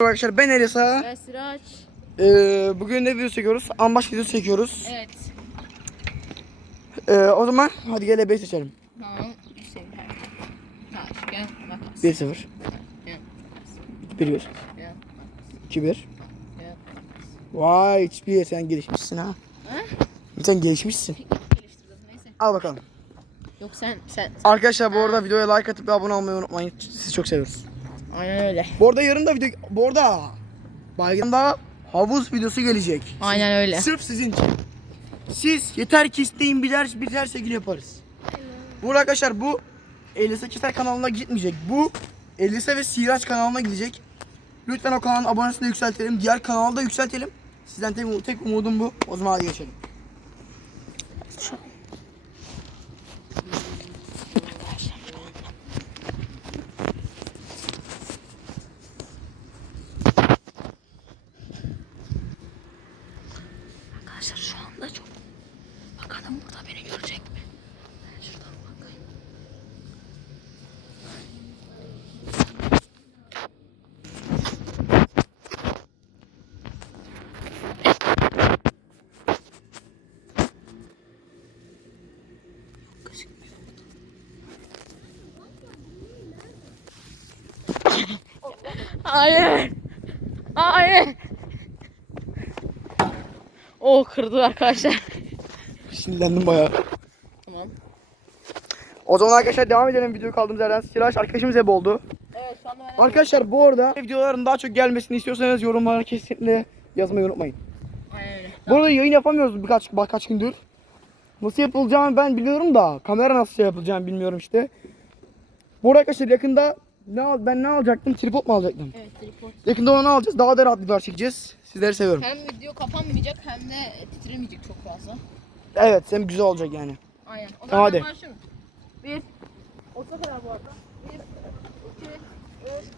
Arkadaşlar ben Elisa. Ben Sıraç. Ee, bugün ne video çekiyoruz? Ambaş video çekiyoruz. Evet. Ee, o zaman hadi gel ebeyi seçelim. Tamam. Şey, Taş, gel, makas. 1-0. Gel, 1-1. gel, 2-1. gel. Vay hiçbir sen gelişmişsin ha. Ha? Sen gelişmişsin. Al bakalım. Yok sen, sen. Arkadaşlar bu arada videoya like atıp ve abone olmayı unutmayın. Sizi çok seviyoruz. Aynen öyle. Bu arada yarın da video... Bu arada... Bayramda havuz videosu gelecek. Aynen öyle. Sırf sizin için. Siz yeter ki isteyin bir ders bir ders ilgili yaparız. Bu arkadaşlar bu Elisa Keser kanalına gitmeyecek. Bu Elisa ve Siraç kanalına gidecek. Lütfen o kanalın abonesini yükseltelim. Diğer kanalı da yükseltelim. Sizden tek, tek umudum bu. O zaman hadi geçelim. Anda çok... Bakalım burada beni görecek mi? Ben şuradan bakayım. Gözükmüyor. Hayır. Hayır. O kırdı arkadaşlar. Sinirlendim bayağı. Tamam. O zaman arkadaşlar devam edelim video kaldığımız yerden. Siraç arkadaşımız Ebe oldu. Evet şu anda ben Arkadaşlar bu arada videoların daha çok gelmesini istiyorsanız yorumlara kesinlikle yazmayı unutmayın. Aynen öyle. Bu arada yayın yapamıyoruz birkaç birkaç gündür. Nasıl yapılacağını ben biliyorum da kamera nasıl şey yapılacağını bilmiyorum işte. Bu arada arkadaşlar yakında ne al, ben ne alacaktım? Tripod mu alacaktım? Evet tripod. Yakında onu alacağız. Daha da rahat videolar çekeceğiz. Sizleri seviyorum. Hem video kapanmayacak hem de titremeyecek çok fazla. Evet, hem güzel olacak yani. Aynen. O zaman hadi. başlıyorum. Bir. Orta kadar bu arada. Bir. iki, Üç.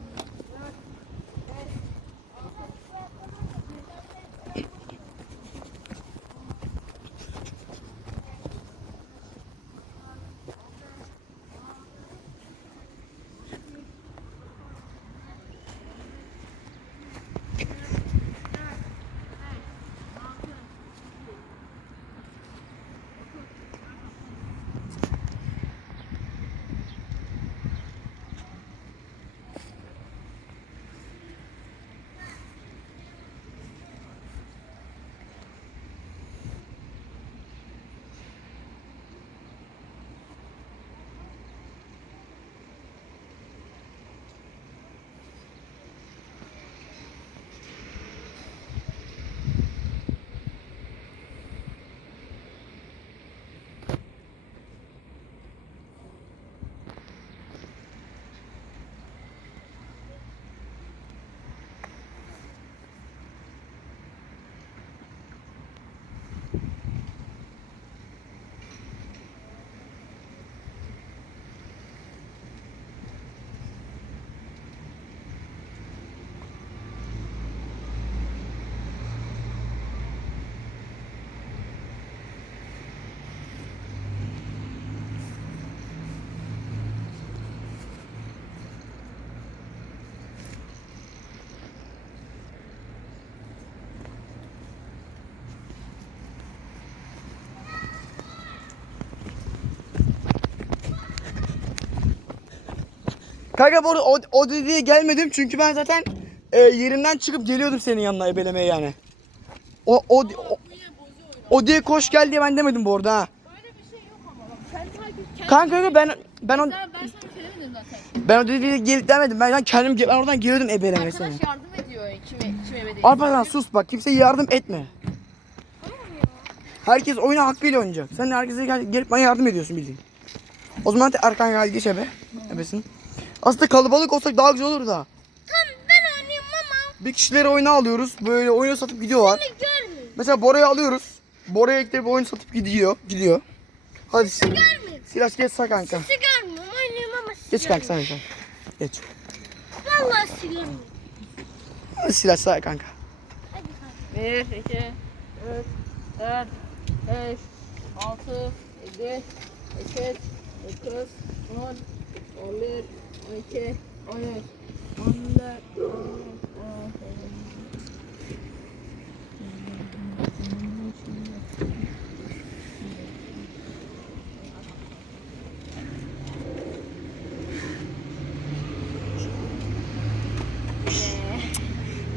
Kanka bu arada o, o dediğe gelmedim çünkü ben zaten e, yerimden çıkıp geliyordum senin yanına ebelemeye yani. O o o, o diye koş gel diye ben demedim bu arada ha. Böyle bir şey yok ama bak. Sen sanki kendi... Kanka ben ben o, ben sana bir demedim zaten. ben o dediğe gel demedim. Ben, ben kendim ben oradan geliyordum ebelemeye seni. Arkadaş yardım ediyor kime, kime. Alparslan sus bak kimseye yardım etme. Herkes oyunu hakkıyla oynayacak. Sen herkese gel, gelip bana yardım ediyorsun bildiğin. O zaman arkan gel geç ebe. Ebesin. Aslında kalabalık olsak daha güzel olur da. Ben oynayayım ama Bir kişileri oyuna alıyoruz. Böyle oyunu satıp gidiyorlar. görmüyor. Mesela Bora'yı alıyoruz. Bora'ya ekleyip oyun satıp gidiyor. Gidiyor. Hadi sil. Görmüyor. Silas geç sağ kanka. Sizi görmüyorum. Oynayayım ama sizi Geç kanka görmüyorum. sen sen. Geç. Vallahi sizi görmüyorum. Hadi Silas sağ kanka. Hadi hadi. Bir, iki, üç, dört, beş, altı, yedi, sekiz, dokuz, on, on 12, 13,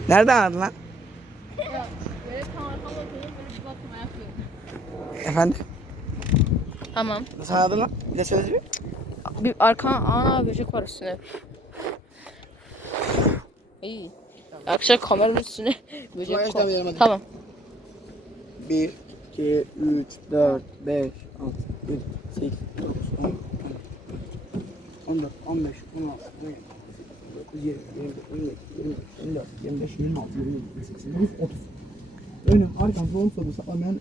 Nereden aradın lan? Efendim? Tamam. Nasıl aradın lan? Bir de söyle bir. Bir arkan ana böcek var üstüne. İyi. Akşam kameranın üstüne böcek koy. hadi. Tamam. 1, 2, 3, 4, 5, 6, 7, 8, 9, 10, 14, 15, 16, 17, 19, 20, 21, 22, 23, 24, 25, 26, 27, 28, 29, 30. Önüm, arkam, solum, solum, sağlamayan.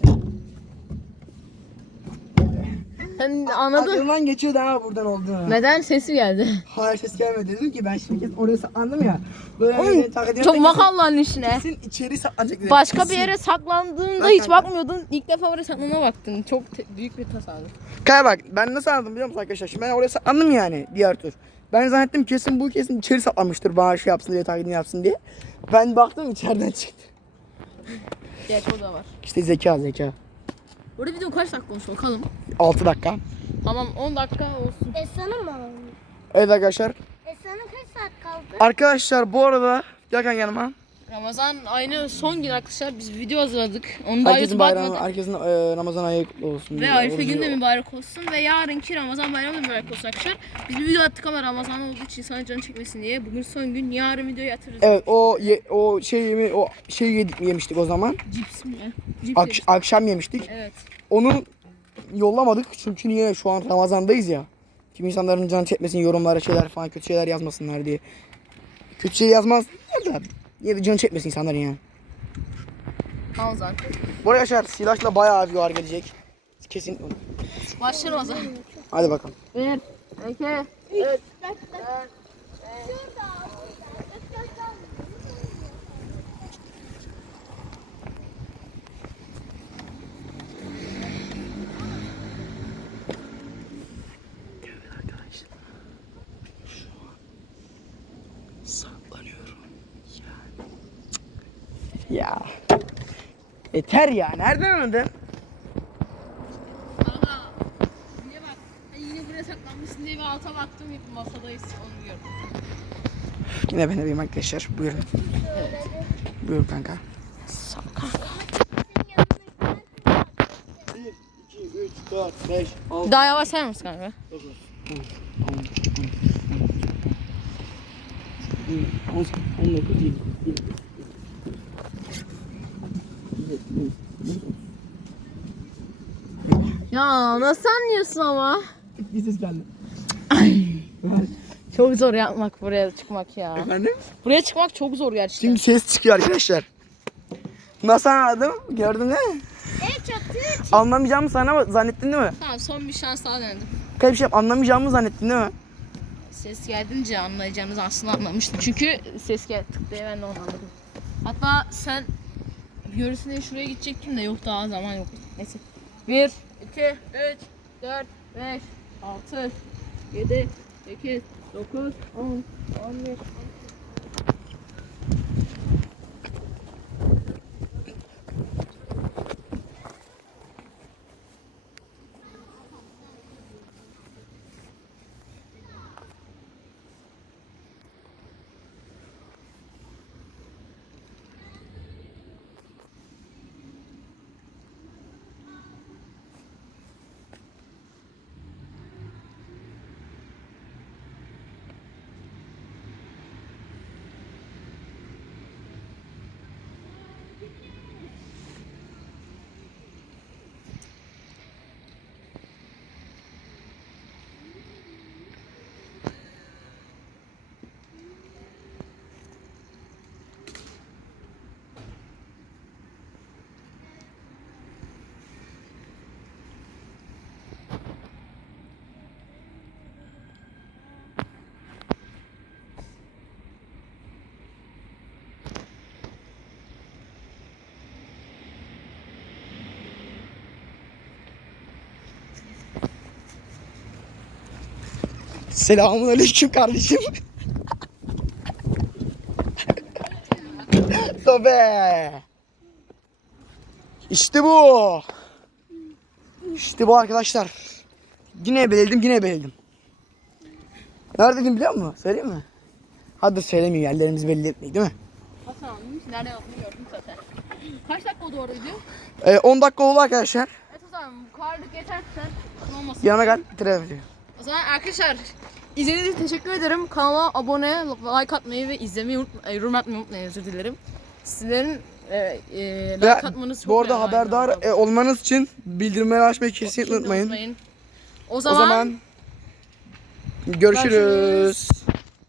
Sen anladın. Aklımdan geçiyordu ha buradan olduğunu. Neden sesi geldi? Hayır ses gelmedi. Dedim ki ben şimdi oraya saklandım ya. Böyle takip ediyorum. Çok Kesin- makallanın işine. Kesin içeri saklanacak dedim. Başka bir Kesin. yere saklandığında hiç kanka. bakmıyordun. İlk defa oraya saklanma baktın. Çok te- büyük bir tasarruf. Kaya bak ben nasıl anladım biliyor musun arkadaşlar? Şimdi ben oraya saklandım yani diğer tur. Ben zannettim kesin bu kesin içeri saklanmıştır bana şey yapsın diye taklidini yapsın diye. Ben baktım içeriden çıktı. Gerçi o da var. İşte zeka zeka. Burada video kaç dakika olmuş bakalım. 6 dakika. Tamam 10 dakika olsun. Esna'nın mı? Evet arkadaşlar. Esna'nın kaç saat kaldı? Arkadaşlar bu arada gelken yanıma. Ramazan ayının son gün arkadaşlar biz video hazırladık. Onu daha Herkesin YouTube'a bayramı, atmadık. herkesin e, Ramazan ayı kutlu olsun. Ve Arife günü de mübarek olsun ve yarınki Ramazan bayramı da mübarek olsun arkadaşlar. Biz bir video attık ama Ramazan olduğu için sana canı çekmesin diye. Bugün son gün yarın videoyu atırız. Evet o ye, o şey yemi o şey yedik yemiştik o zaman. Cips mi? Cips Akş- yedik. akşam yemiştik. Evet. Onu yollamadık çünkü niye şu an Ramazan'dayız ya. Kim insanların canı çekmesin yorumlara şeyler falan kötü şeyler yazmasınlar diye. Kötü şey yazmaz da yine de canı çekmesin insanların yani. Ramazan. Bu arkadaşlar silahla bayağı bir var gelecek. Kesin. Başla Ramazan. Hadi bakalım. Bir, iki, Saklanıyorum. Ya. Yeter ya. Nereden anladın? Kanka. Bak. Yine buraya saklanmışsın diye bir alta baktım. Masadayız. Onu gördüm. Yine ben yapayım arkadaşlar. Buyurun. Buyur kanka. 1, 2, 3, 4, 5, 6, Daha yavaş sayar mısın kanka? 9, 10, 11, 12, 19, 20, 21, Ya nasıl anlıyorsun ama? Ses geldi. Çok zor yapmak buraya çıkmak ya. Efendim? Buraya çıkmak çok zor gerçekten. Şimdi ses çıkıyor arkadaşlar. Nasıl anladım? Gördün mi? Evet çatı. Anlamayacağımı sana zannettin değil mi? Tamam son bir şans daha denedim. Kayıp şey anlamayacağımı zannettin değil mi? Ses geldiğince anlayacağınızı aslında anlamıştım. Çünkü ses geldi tık diye ben de onu anladım. Hatta sen görürsün şuraya gidecektim de yok daha zaman yok. Neyse. 1, 2, 3, 4, 5, 6, 7, 8, 9, 10, 11, Selamun aleyküm kardeşim. Tabii. İşte bu. İşte bu arkadaşlar. Yine belirledim yine belirledim. Neredeydim biliyor musun? Söyleyeyim mi? Hadi söylemeyeyim yerlerimizi belli etmeyin değil mi? Hasan almış. Nerede yaptığını gördüm zaten. Kaç dakika oldu orada video? Ee, 10 dakika oldu arkadaşlar. Evet o zaman bu kadarlık yeter sen. Olmasın. Yanına gel bitirelim. O zaman arkadaşlar izlediğiniz için teşekkür ederim. Kanala abone, like atmayı ve izlemeyi unutmayın. Yorum atmayı unutmayın özür dilerim. Sizlerin e, e, like atmanız çok bu arada önemli haberdar e, olmanız için bildirimleri açmayı kesinlikle unutmayın. O O zaman, zaman görüşürüz. Görüşürüz.